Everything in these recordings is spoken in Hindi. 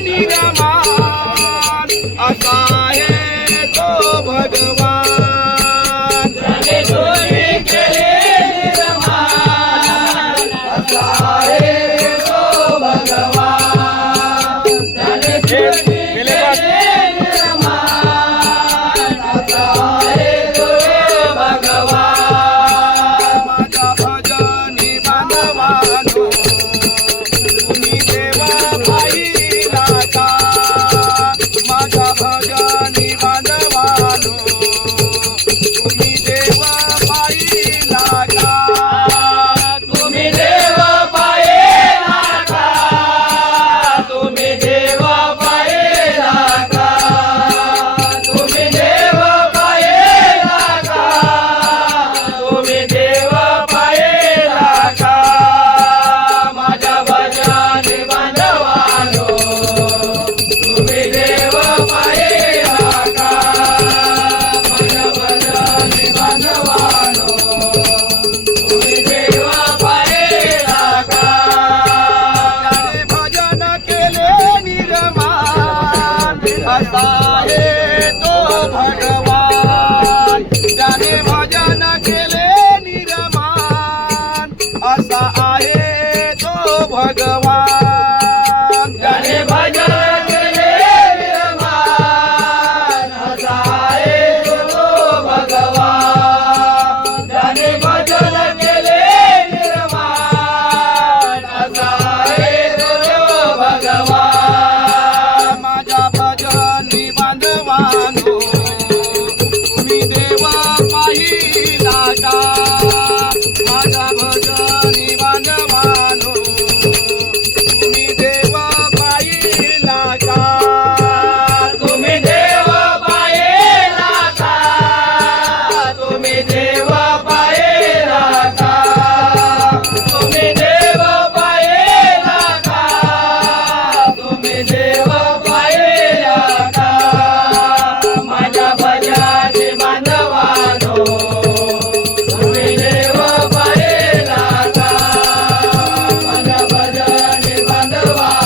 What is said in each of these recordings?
निरमान असाहे तो भगवान। रमे गोरी के निरमान असाहे तो भगवान। रमे गोरी भगवान। भजनी भगवान भगवान ज्याने भजन केले निरमान असा आहे तो भगवान. Raja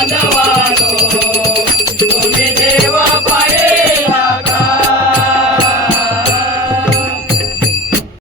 ಮಾಧವ